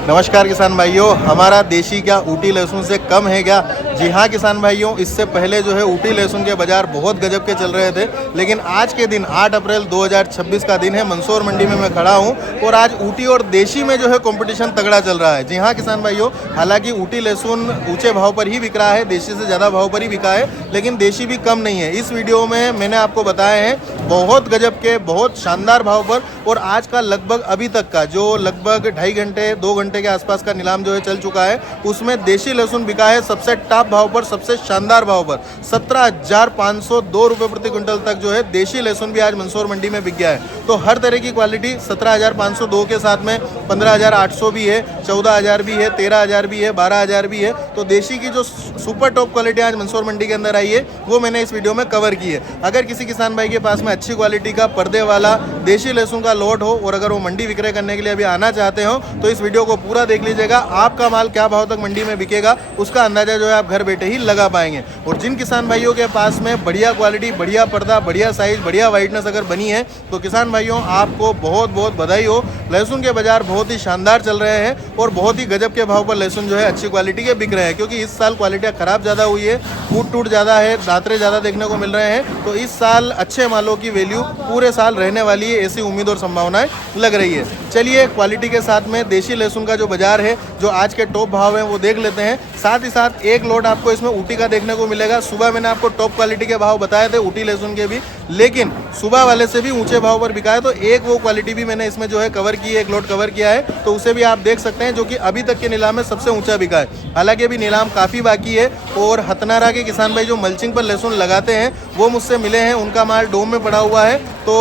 नमस्कार किसान भाइयों, हमारा देशी क्या ऊटी लहसुन से कम है क्या? जी हाँ किसान भाइयों, इससे पहले जो है ऊटी लहसुन के बाज़ार बहुत गजब के चल रहे थे, लेकिन आज के दिन 8 अप्रैल 2026 का दिन है। मंदसौर मंडी में मैं खड़ा हूँ और आज ऊटी और देशी में जो है कंपटीशन तगड़ा चल रहा है। जी हाँ किसान भाइयों, हालांकि ऊटी लहसुन ऊँचे भाव पर ही बिक रहा है, देशी से ज़्यादा भाव पर ही बिका है, लेकिन देशी भी कम नहीं है। इस वीडियो में मैंने आपको बताए हैं बहुत गजब के, बहुत शानदार भाव पर, और आज का लगभग अभी तक का जो लगभग 2.5 घंटे 2 घंटे के आसपास का नीलाम जो है चल चुका है, उसमें देशी लहसुन बिका है सबसे टॉप भाव पर, सबसे शानदार भाव पर 17,502 रुपये प्रति क्विंटल तक जो है देशी लहसुन भी आज मंदसौर मंडी में बिक गया है। तो हर तरह की क्वालिटी 17,502 के साथ में 15,800 भी है, 14,000 भी है, 13,000 भी है, 12,000 भी है। तो देशी की जो सुपर टॉप क्वालिटी आज मंदसौर मंडी के अंदर आई है वो मैंने इस वीडियो में कवर की है। अगर किसी किसान भाई के पास में अच्छी क्वालिटी का पर्दे वाला देशी लहसुन का लोट हो और अगर वो मंडी विक्रय करने के लिए अभी आना चाहते हो तो इस वीडियो को पूरा देख लीजिएगा। आपका माल क्या भाव तक मंडी में बिकेगा उसका अंदाजा जो है आप घर बैठे ही लगा पाएंगे। और जिन किसान भाइयों के पास में बढ़िया क्वालिटी, बढ़िया पर्दा, बढ़िया साइज, बढ़िया वाइटनेस अगर बनी है तो किसान भाइयों आपको बहुत बहुत बधाई हो। लहसुन के बाजार बहुत ही शानदार चल रहे हैं और बहुत ही गजब के भाव पर लहसुन जो है अच्छी क्वालिटी के बिक रहे हैं, क्योंकि इस साल क्वालिटियाँ खराब ज़्यादा हुई है, फूट टूट ज़्यादा है, दातरे ज़्यादा देखने को मिल रहे हैं। तो इस साल अच्छे मालों की वैल्यू पूरे साल रहने वाली है, ऐसी उम्मीद और संभावनाएं लग रही है। चलिए क्वालिटी के साथ में देशी लहसुन का जो बाजार है, जो आज के टॉप भाव हैं वो देख लेते हैं। साथ ही साथ एक लोट आपको इसमें ऊटी का देखने को मिलेगा। सुबह मैंने आपको टॉप क्वालिटी के भाव बताए थे ऊटी लहसुन के भी, लेकिन सुबह वाले से भी ऊंचे भाव पर बिका है। तो एक वो क्वालिटी भी मैंने इसमें जो है कवर की है, एक लोट कवर किया है, तो उसे भी आप देख सकते हैं, जो कि अभी तक के नीलाम में सबसे ऊंचा बिका है। हालांकि अभी नीलाम काफ़ी बाकी है और हथनारा के किसान भाई जो मल्चिंग पर लहसुन लगाते हैं वो मुझसे मिले हैं, उनका माल डोम में पड़ा हुआ है, तो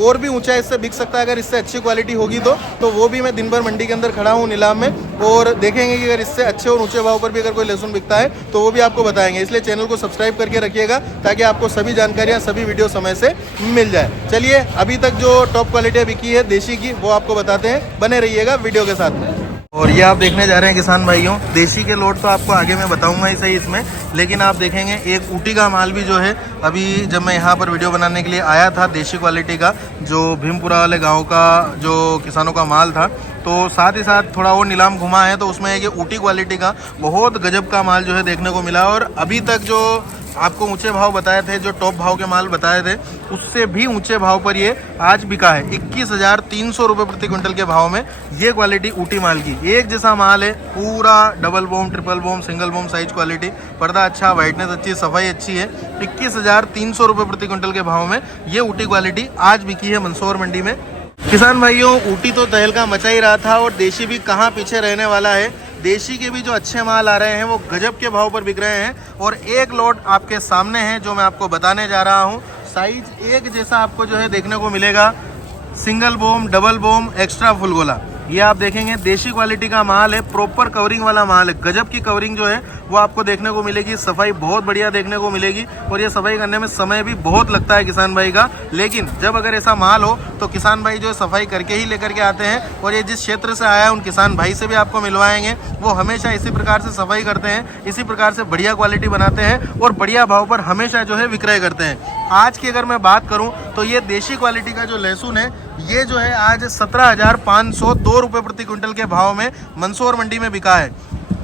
और भी ऊंचा इससे बिक सकता है। अगर इससे अच्छी क्वालिटी होगी तो वो भी मैं दिन भर मंडी के अंदर खड़ा हूँ नीलाम में और देखेंगे कि अगर इससे अच्छे और ऊंचे भाव पर भी अगर कोई लहसुन बिकता है तो वो भी आपको बताएंगे। इसलिए चैनल को सब्सक्राइब करके रखिएगा ताकि आपको सभी जानकारियाँ, सभी वीडियो समय से मिल जाए। चलिए अभी तक जो टॉप क्वालिटी बिकी है देशी की वो आपको बताते हैं, बने रहिएगा वीडियो के साथ में। और ये आप देखने जा रहे हैं किसान भाइयों, देशी के लोट तो आपको आगे मैं बताऊंगा ही सही इसमें, लेकिन आप देखेंगे एक ऊटी का माल भी जो है, अभी जब मैं यहाँ पर वीडियो बनाने के लिए आया था, देशी क्वालिटी का जो भीमपुरा वाले गांव का जो किसानों का माल था, तो साथ ही साथ थोड़ा वो नीलाम घुमा है तो उसमें एक ऊटी क्वालिटी का बहुत गजब का माल जो है देखने को मिला। और अभी तक जो आपको ऊंचे भाव बताए थे, जो टॉप भाव के माल बताए थे, उससे भी ऊंचे भाव पर ये आज बिका है 21,300 रुपये प्रति क्विंटल के भाव में। ये क्वालिटी ऊटी माल की एक जैसा माल है, पूरा डबल बॉम, ट्रिपल बॉम, सिंगल बॉम साइज क्वालिटी, पर्दा अच्छा, वाइटनेस अच्छी, सफाई अच्छी है। 21,300 रुपये प्रति क्विंटल के भाव में ये ऊटी क्वालिटी आज बिकी है मंदसौर मंडी में। किसान भाइयों, ऊटी तो तहलका मचा ही रहा था और देशी भी कहाँ पीछे रहने वाला है। देशी के भी जो अच्छे माल आ रहे हैं वो गजब के भाव पर बिक रहे हैं और एक लोट आपके सामने है जो मैं आपको बताने जा रहा हूँ। साइज एक जैसा आपको जो है देखने को मिलेगा, सिंगल बॉम, डबल बॉम, एक्स्ट्रा फुल गोला, ये आप देखेंगे देशी क्वालिटी का माल है, प्रॉपर कवरिंग वाला माल है। गजब की कवरिंग जो है वो आपको देखने को मिलेगी, सफाई बहुत बढ़िया देखने को मिलेगी और ये सफाई करने में समय भी बहुत लगता है किसान भाई का, लेकिन जब अगर ऐसा माल हो तो किसान भाई जो है सफाई करके ही लेकर के आते हैं। और ये जिस क्षेत्र से आया है उन किसान भाई से भी आपको मिलवाएंगे, वो हमेशा इसी प्रकार से सफाई करते हैं, इसी प्रकार से बढ़िया क्वालिटी बनाते हैं और बढ़िया भाव पर हमेशा जो है विक्रय करते हैं। आज की अगर मैं बात करूं तो ये देशी क्वालिटी का जो लहसुन है ये जो है आज 17,502 रुपये प्रति क्विंटल के भाव में मंदसौर मंडी में बिका है।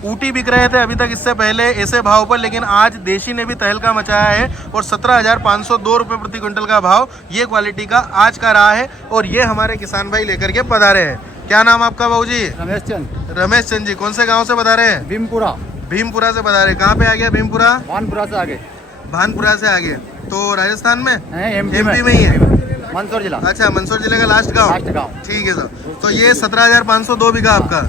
ऊटी बिक रहे थे अभी तक इससे पहले ऐसे भाव पर, लेकिन आज देशी ने भी तहलका मचाया है और 17,502 रुपये प्रति क्विंटल का भाव ये क्वालिटी का आज का रहा है। और ये हमारे किसान भाई लेकर के पधारे हैं। क्या नाम आपका बाबू जी? रमेश चंद। रमेश चंद जी, कौन से गाँव से पधारे हैं? भीमपुरा। भीमपुरा से पधारे। कहाँ पे आ गया भीमपुरा? भानपुरा से आगे। भानपुरा से आगे, तो राजस्थान में? एमपी में ही है। मंदसौर जिला। अच्छा, मंदसौर जिले का लास्ट गांव। ठीक है सर। तो ये 17,502 बिका आपका,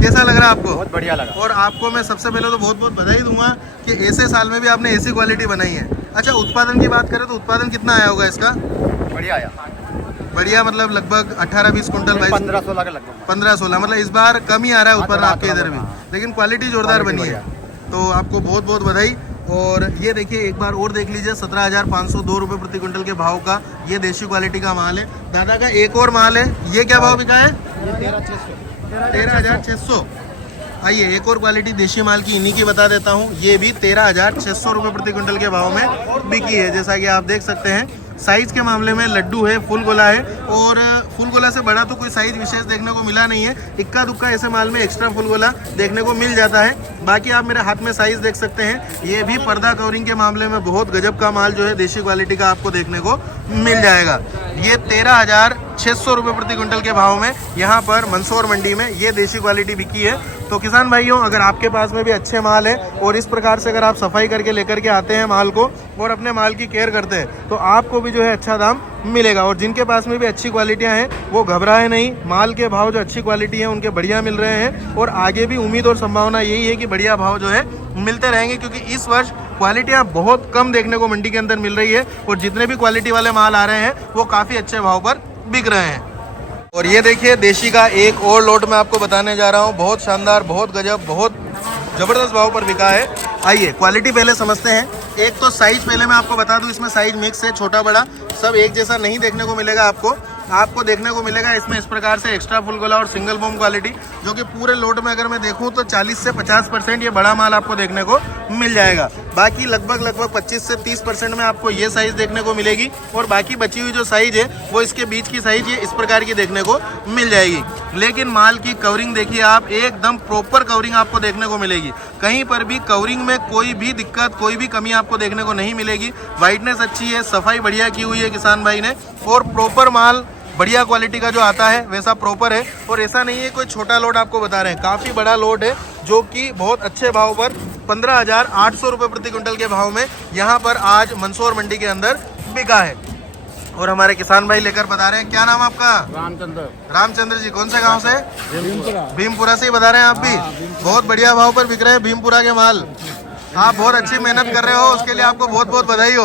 कैसा लग रहा है आपको? बहुत बढ़िया लगा। और आपको मैं सबसे पहले तो बहुत बहुत बधाई दूंगा कि ऐसे साल में भी आपने ऐसी क्वालिटी बनाई है। अच्छा, उत्पादन की बात करें तो उत्पादन कितना आया होगा इसका? बढ़िया आया। बढ़िया मतलब लगभग 18-20 कुंटल, 15-16 का लगभग। 15-16 मतलब इस बार कम ही आ रहा है उत्पादन आपके इधर भी, लेकिन क्वालिटी जोरदार बनी है। तो आपको बहुत बहुत बधाई। और ये देखिए एक बार और देख लीजिए, 17,502 रुपये प्रति क्विंटल के भाव का ये देशी क्वालिटी का माल है। दादा का एक और माल है, ये क्या भाव बिका है? 13,600। आइए एक और क्वालिटी देशी माल की इन्हीं की बता देता हूँ, ये भी 13,600 रुपये प्रति क्विंटल के भाव में बिकी है। जैसा कि आप देख सकते हैं साइज के मामले में लड्डू है, फुल गोला है, और फुल गोला से बड़ा तो कोई साइज विशेष देखने को मिला नहीं है। इक्का दुक्का ऐसे माल में एक्स्ट्रा फुल गोला देखने को मिल जाता है। बाकी आप मेरे हाथ में साइज देख सकते हैं, ये भी पर्दा कवरिंग के मामले में बहुत गजब का माल जो है देशी क्वालिटी का आपको देखने को मिल जाएगा। ये 13,600 रुपये प्रति क्विंटल के भाव में यहाँ पर मंदसौर मंडी में ये देशी क्वालिटी बिकी है। तो किसान भाइयों, अगर आपके पास में भी अच्छे माल है और इस प्रकार से अगर आप सफाई करके लेकर के आते हैं माल को और अपने माल की केयर करते हैं तो आपको भी जो है अच्छा दाम मिलेगा। और जिनके पास में भी अच्छी क्वालिटियां हैं वो घबराए नहीं, माल के भाव जो अच्छी क्वालिटी है उनके बढ़िया मिल रहे हैं और आगे भी उम्मीद और संभावना यही है कि बढ़िया भाव जो है मिलते रहेंगे, क्योंकि इस वर्ष क्वालिटियां बहुत कम देखने को मंडी के अंदर मिल रही है और जितने भी क्वालिटी वाले माल आ रहे हैं वो काफ़ी अच्छे भाव पर बिक रहे हैं। और ये देखिए देशी का एक और लोट मैं आपको बताने जा रहा हूँ, बहुत शानदार, बहुत गजब, बहुत ज़बरदस्त भाव पर बिका है। आइए क्वालिटी पहले समझते हैं। एक तो साइज पहले मैं आपको बता दूं, इसमें साइज मिक्स है, छोटा बड़ा सब एक जैसा नहीं देखने को मिलेगा। आपको देखने को मिलेगा इसमें इस प्रकार से एक्स्ट्रा फुल गोला और सिंगल बॉम क्वालिटी, जो कि पूरे लोट में अगर मैं देखूं तो 40 से 50% ये बड़ा माल आपको देखने को मिल जाएगा। बाकी लगभग 25 से 30% में आपको ये साइज देखने को मिलेगी और बाकी बची हुई जो साइज है वो इसके बीच की साइज ये इस प्रकार की देखने को मिल जाएगी। लेकिन माल की कवरिंग देखिए आप, एकदम प्रॉपर कवरिंग आपको देखने को मिलेगी। कहीं पर भी कवरिंग में कोई भी दिक्कत, कोई भी कमी आपको देखने को नहीं मिलेगी। वाइटनेस अच्छी है, सफाई बढ़िया की हुई है किसान भाई ने, और प्रॉपर माल बढ़िया क्वालिटी का जो आता है वैसा प्रॉपर है। और ऐसा नहीं है कोई छोटा लोड आपको बता रहे हैं, काफ़ी बड़ा लोड है जो कि बहुत अच्छे भाव पर 15,800 रुपये प्रति क्विंटल के भाव में यहाँ पर आज मंदसौर मंडी के अंदर बिका है। और हमारे किसान भाई लेकर बता रहे हैं, क्या नाम आपका? रामचंद्र जी। कौन से गांव से? भीमपुरा से ही बता रहे हैं आप भी? बहुत बढ़िया भाव पर बिक रहे हैं भीमपुरा के माल। आप बहुत अच्छी मेहनत कर रहे हो, उसके लिए आपको बहुत बहुत बधाई हो।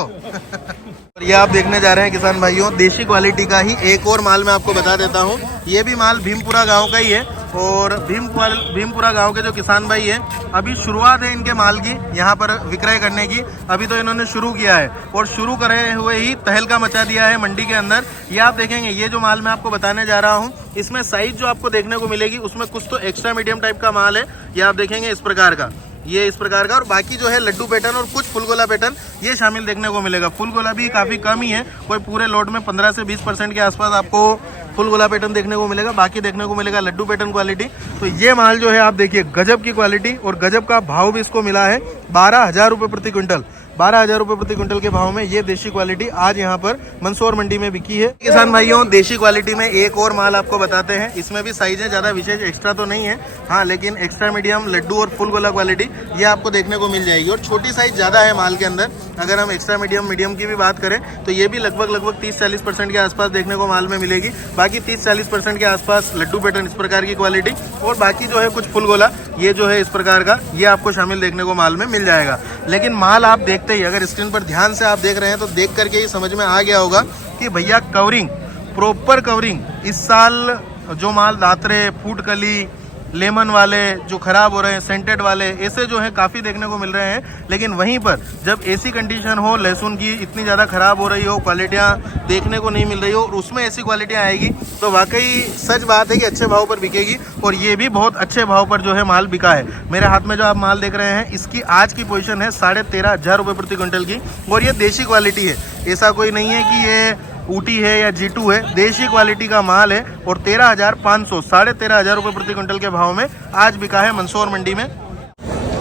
और ये आप देखने जा रहे हैं किसान भाइयों, देशी क्वालिटी का ही एक और माल मैं आपको बता देता हूँ। ये भी माल भीमपुरा गांव का ही है और भीमपुरा गांव के जो किसान भाई हैं, अभी शुरुआत है इनके माल की यहाँ पर विक्रय करने की। अभी तो इन्होंने शुरू किया है और शुरू करे हुए ही तहलका मचा दिया है मंडी के अंदर। ये आप देखेंगे, ये जो माल मैं आपको बताने जा रहा हूँ इसमें साइज जो आपको देखने को मिलेगी उसमें कुछ तो एक्स्ट्रा मीडियम टाइप का माल है। ये आप देखेंगे इस प्रकार का, ये इस प्रकार का, और बाकी जो है लड्डू पैटर्न और कुछ फुल गोला पैटर्न ये शामिल देखने को मिलेगा। फुल गोला भी काफ़ी कम ही है, कोई पूरे लोड में 15 से 20% के आसपास आपको फुल गोला पैटर्न देखने को मिलेगा। बाकी देखने को मिलेगा लड्डू पैटर्न क्वालिटी। तो ये माल जो है आप देखिए गजब की क्वालिटी और गजब का भाव भी इसको मिला है, 12,000 रुपये प्रति क्विंटल। 12,000 रुपये प्रति क्विंटल के भाव में ये देशी क्वालिटी आज यहाँ पर मंदसौर मंडी में बिकी है। किसान भाइयों, देशी क्वालिटी में एक और माल आपको बताते हैं। इसमें भी साइज है, ज़्यादा विशेष एक्स्ट्रा तो नहीं है, हाँ, लेकिन एक्स्ट्रा मीडियम लड्डू और फुल गोला क्वालिटी ये आपको देखने को मिल जाएगी। और छोटी साइज ज़्यादा है माल के अंदर। अगर हम एक्स्ट्रा मीडियम की भी बात करें तो ये भी लगभग 30-40% के आसपास देखने को माल में मिलेगी। बाकी 30-40% के आसपास लड्डू पैटर्न इस प्रकार की क्वालिटी, और बाकी जो है कुछ फुल गोला ये जो है इस प्रकार का, ये आपको शामिल देखने को माल में मिल जाएगा। लेकिन माल आप देखते ही, अगर स्क्रीन पर ध्यान से आप देख रहे हैं तो देख करके ही समझ में आ गया होगा कि भैया कवरिंग, प्रॉपर कवरिंग। इस साल जो माल दातरे, फूटकली, लेमन वाले जो खराब हो रहे हैं, सेंटेड वाले, ऐसे जो है काफ़ी देखने को मिल रहे हैं। लेकिन वहीं पर जब ऐसी कंडीशन हो, लहसुन की इतनी ज़्यादा खराब हो रही हो, क्वालिटियाँ देखने को नहीं मिल रही हो और उसमें ऐसी क्वालिटियाँ आएगी तो वाकई सच बात है कि अच्छे भाव पर बिकेगी। और ये भी बहुत अच्छे भाव पर जो है माल बिका है। मेरे हाथ में जो आप माल देख रहे हैं इसकी आज की पोजीशन है 13,500 रुपये प्रति क्विंटल की, और ये देशी क्वालिटी है। ऐसा कोई नहीं है कि ये ऊटी है या G2 है, देशी क्वालिटी का माल है। और 13,500, 13,500 रुपये प्रति क्विंटल के भाव में आज बिका है मंदसौर मंडी में।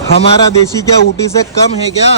हमारा देशी क्या ऊटी से कम है क्या?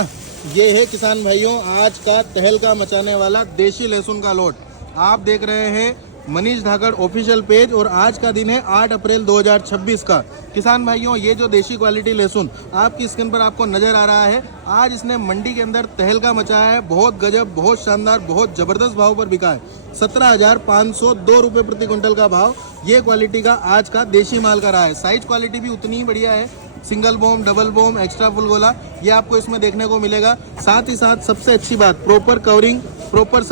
ये है किसान भाइयों आज का तहलका मचाने वाला देशी लहसुन का लोट। आप देख रहे हैं मनीष धाकड़ ऑफिशियल पेज, और आज का दिन है 8 अप्रैल 2026 का। किसान भाइयों, ये जो देशी क्वालिटी लहसुन आपकी स्क्रीन पर आपको नजर आ रहा है, आज इसने मंडी के अंदर तहलका मचाया है। बहुत गजब, बहुत शानदार, बहुत जबरदस्त भाव पर बिका है। 17,502 रुपये प्रति क्विंटल का भाव ये क्वालिटी का आज का देशी माल का रहा है। साइज क्वालिटी भी उतनी ही बढ़िया है, सिंगल बॉम, डबल बॉम, एक्स्ट्रा फुल गोला ये आपको इसमें देखने को मिलेगा। साथ ही साथ सबसे अच्छी बात, प्रॉपर कवरिंग, प्रॉपर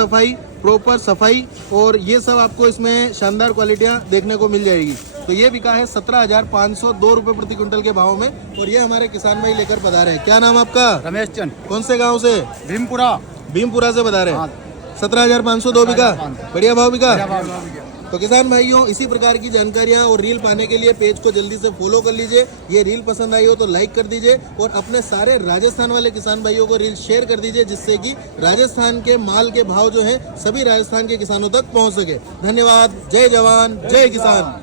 सफाई, और ये सब आपको इसमें शानदार क्वालिटियाँ देखने को मिल जाएगी। तो ये बिका है 17,502 रुपये प्रति क्विंटल के भाव में, और ये हमारे किसान भाई लेकर पधारे हैं। क्या नाम आपका? रमेश चंद। कौन से गाँव से? भीमपुरा से बता रहे हैं। 17,502 बिका, बढ़िया भाव बिका। तो किसान भाइयों, इसी प्रकार की जानकारियां और रील पाने के लिए पेज को जल्दी से फॉलो कर लीजिए। ये रील पसंद आई हो तो लाइक कर दीजिए और अपने सारे राजस्थान वाले किसान भाइयों को रील शेयर कर दीजिए, जिससे कि राजस्थान के माल के भाव जो है सभी राजस्थान के किसानों तक पहुंच सके। धन्यवाद। जय जवान जय किसान।